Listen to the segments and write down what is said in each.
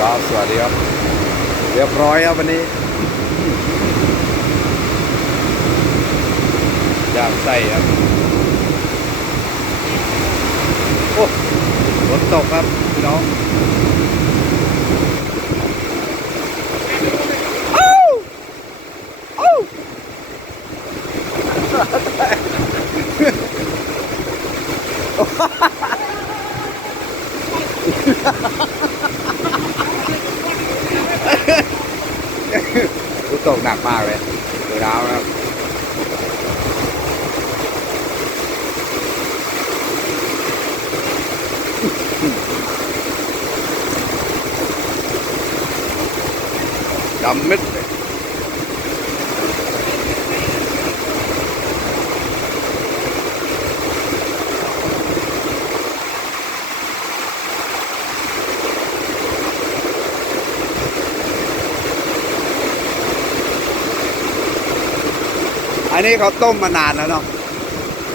ก็สวัสดีครับเรียบร้อยครับวันนี้ย่างไส้ครับโอ้ฝนตกครับพี่น้องอ้าวอ้าวฝนตกหนักมากเลยเดี๋ยวแล้วนะครับดำมิดเลยอันนี้เขาต้มมานานแล้วเนาะ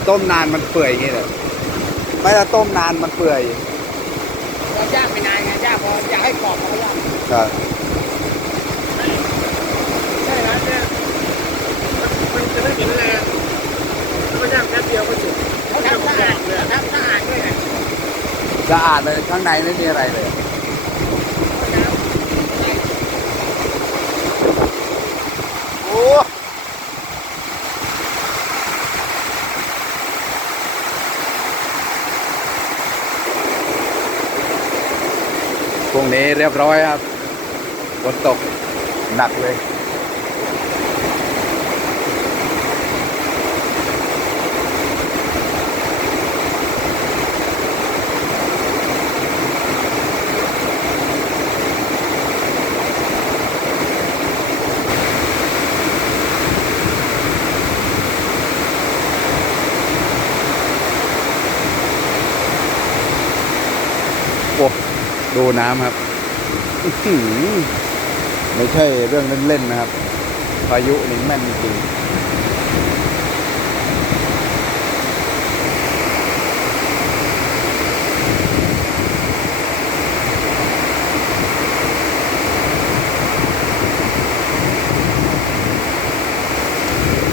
ต้มนานมันเปื่อยอย่างนี้เลยไม่ถ้าต้มนานมันเปื่อยเราย่างไม่นานไงย่างพออยากให้กรอบพอย่างครับใช่นะเนี่ยมันจะได้กินแรงแล้วก็ย่างแป๊บเดียวก็สุกน้ำสะอาดเลยน้ำสะอาดด้วยไงสะอาดเลยข้างในไม่มีอะไรเลยโอ้พรุ่งนี้เรียบร้อยครับฝนตกหนักเลยโอ้ดูน้ำครับไม่ใช่เรื่องเล่นๆนะครับพายุนี่แม่นจริงๆ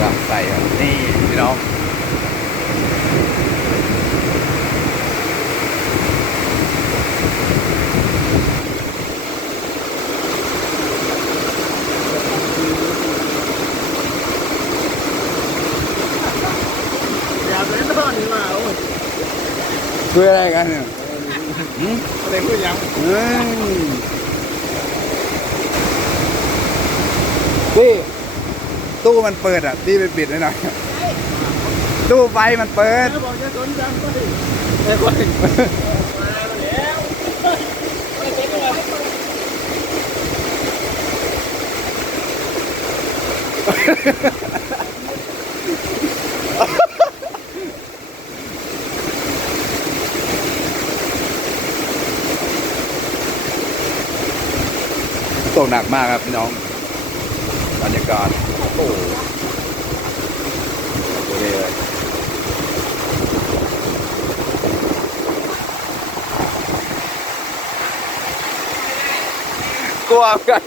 ร่างใส่ครับนี่พี่น้องอยากเป็นต้นนี่มาโอ้ยคุยอะไรกันเนี่ยอะไรพูดยังพี่ตู้มันเปิดอ่ะพี่ไปปิดให้หน่อยตู้ไฟมันเปิดบอกจะสนใจก็ดิไอ้คนมาแล้วไอ้เจ๊ก็มาตกหนักมากครับพี่น้องบรรยากาศโอ้โหดูดีเลยกลัวกัน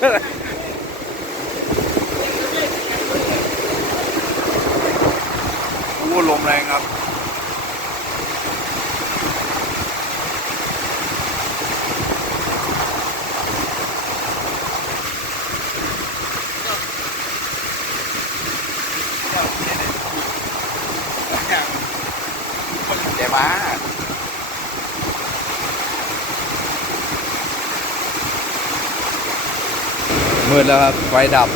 โอ้ลมแรงครับเดี๋ยวมามืดแล้วครับไฟดับ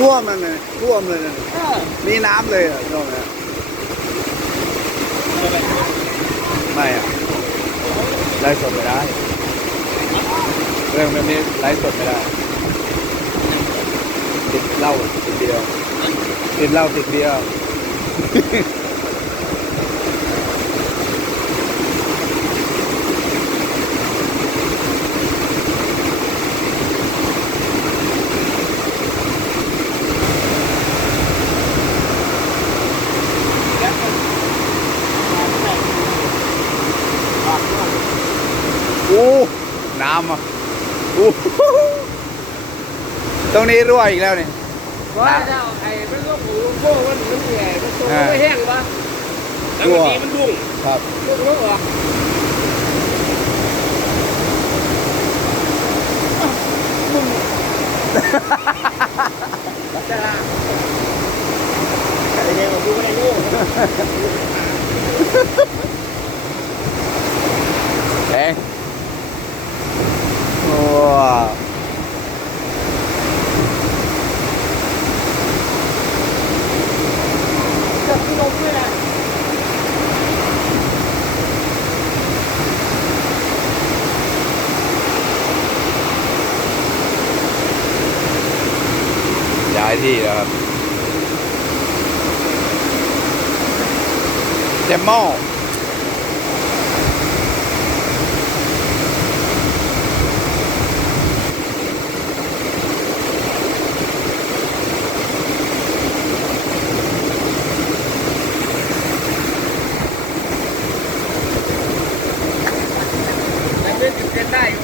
ท่วมมันเลยท่วมเลยนะมีน้ำเลยอ่ะช่วงนี้ ไม่อะไลฟ์สดไม่ได้เรื่องแบบนี้ไลฟ์สดไม่ได้ติดเหล้าติดเดียวติดเหล้าติดเดียว อู้น้ำอ่ะอู้ตรงนี้รั่วอีกแล้วนี่ ว่าเจ้าไอ้มันก็หูโบ้มันใหญ่มันโตไม่แห้งปะแล้วบางทีมันดุ้ง ครับ ดุ้งออกจะละอะไรเนี่ยดูอะไรงู แดงโอ้ จับที่ลมด้วยนะ ย้ายที่แล้วครับเจมโม่ยังเล่นจุดเล่นได้อยู่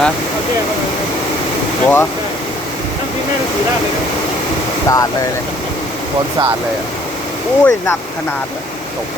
ฮะ เอาแก้มาเลย หัว น้ำพริกแม่ต้องสีด้านเลยนะ สาดเลยเนี่ยคนสาดเลยอ่ะอุ้ยหนักขนาดเลยตกไป